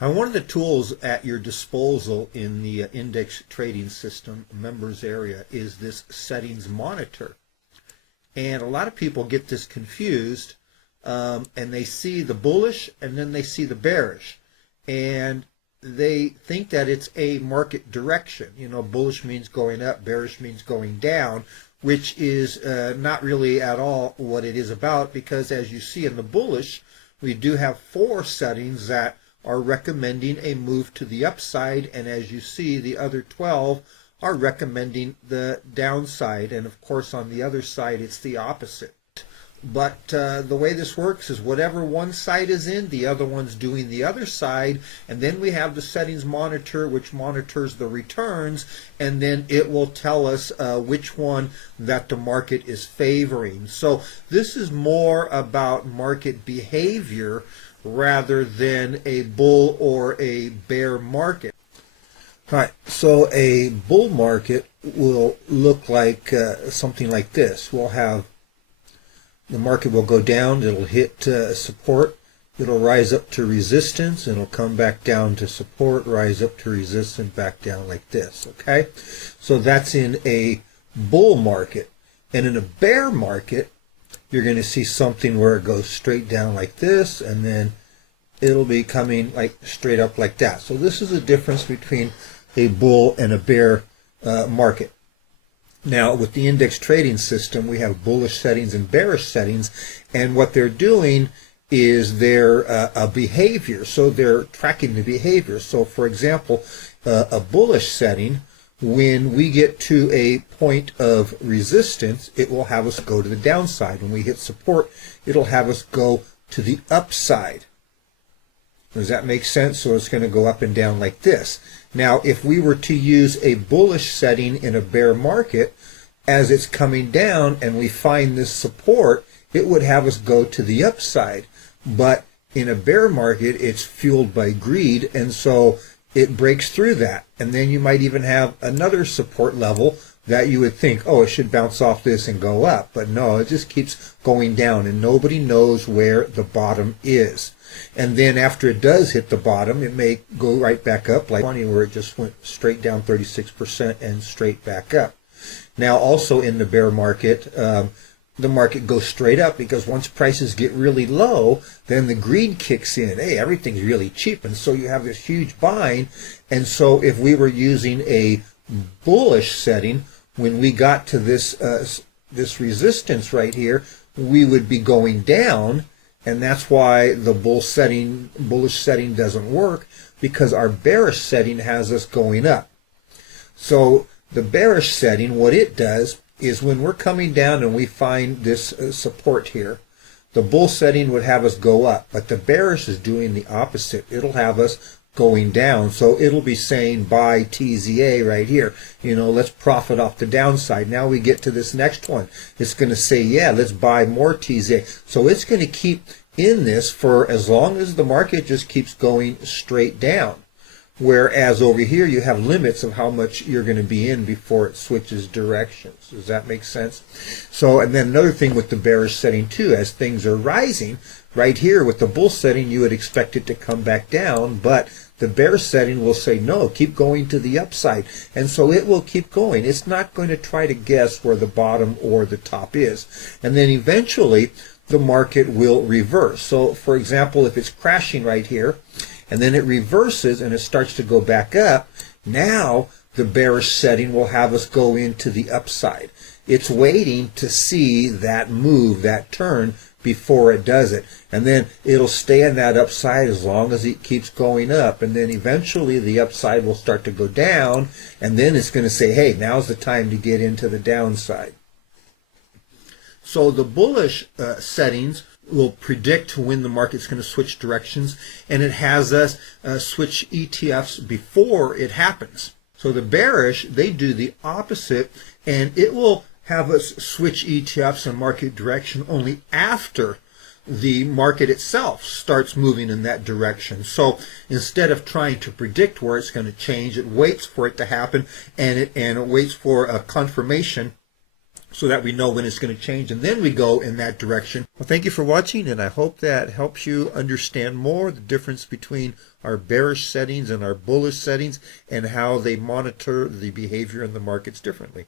One of the tools at your disposal in the index trading system members area is this settings monitor. And a lot of people get this confused, and they see the bullish and then they see the bearish. And they think that it's a market direction. You know, bullish means going up, bearish means going down, which is not really at all what it is about, because as you see in the bullish, we do have 4 settings that are recommending a move to the upside, and as you see, the other 12 are recommending the downside, and of course on the other side it's the opposite. But the way this works is whatever one side is in, the other one's doing the other side, and then we have the settings monitor, which monitors the returns, and then it will tell us which one that the market is favoring. So this is more about market behavior rather than a bull or a bear market. All right, so a bull market will look like something like this. We'll have the market will go down, it'll hit support, it'll rise up to resistance, it'll come back down to support, rise up to resistance, back down like this, okay? So that's in a bull market. And in a bear market, you're going to see something where it goes straight down like this, and then it'll be coming like straight up like that. So this is the difference between a bull and a bear market. Now, with the index trading system, we have bullish settings and bearish settings, and what they're doing is they're a behavior, so they're tracking the behavior. So, for example, a bullish setting, when we get to a point of resistance, it will have us go to the downside. When we hit support, it'll have us go to the upside. Does that make sense? So it's going to go up and down like this. Now, if we were to use a bullish setting in a bear market, as it's coming down and we find this support, it would have us go to the upside. But in a bear market, it's fueled by greed, and so it breaks through that. And then you might even have another support level that you would think, oh, it should bounce off this and go up. But no, it just keeps going down, and nobody knows where the bottom is. And then after it does hit the bottom, it may go right back up, like funny where it just went straight down 36% and straight back up. Now, also in the bear market, the market goes straight up, because once prices get really low, then the greed kicks in. Hey, everything's really cheap, and so you have this huge buying. And so if we were using a bullish setting, when we got to this this resistance right here, we would be going down, and that's why the bullish setting doesn't work, because our bearish setting has us going up. So the bearish setting, what it does is when we're coming down and we find this support here, the bull setting would have us go up, but the bearish is doing the opposite. It'll have us going down. So it'll be saying buy TZA right here. You know, let's profit off the downside. Now we get to this next one. It's going to say, yeah, let's buy more TZA. So it's going to keep in this for as long as the market just keeps going straight down. Whereas over here you have limits of how much you're going to be in before it switches directions. Does that make sense? So, and then another thing with the bearish setting too, as things are rising, right here with the bull setting, you would expect it to come back down, but the bear setting will say, no, keep going to the upside. And so it will keep going. It's not going to try to guess where the bottom or the top is. And then eventually the market will reverse. So, for example, if it's crashing right here, and then it reverses and it starts to go back up, now the bearish setting will have us go into the upside. It's waiting to see that move, that turn, before it does it. And then it'll stay in that upside as long as it keeps going up. And then eventually the upside will start to go down, and then it's going to say, hey, now's the time to get into the downside. So the bullish settings will predict when the market's going to switch directions, and it has us switch ETFs before it happens. So the bearish, they do the opposite, and it will have us switch ETFs and market direction only after the market itself starts moving in that direction. So instead of trying to predict where it's going to change, it waits for it to happen, and it waits for a confirmation so that we know when it's going to change, and then we go in that direction. Well, thank you for watching, and I hope that helps you understand more the difference between our bearish settings and our bullish settings and how they monitor the behavior in the markets differently.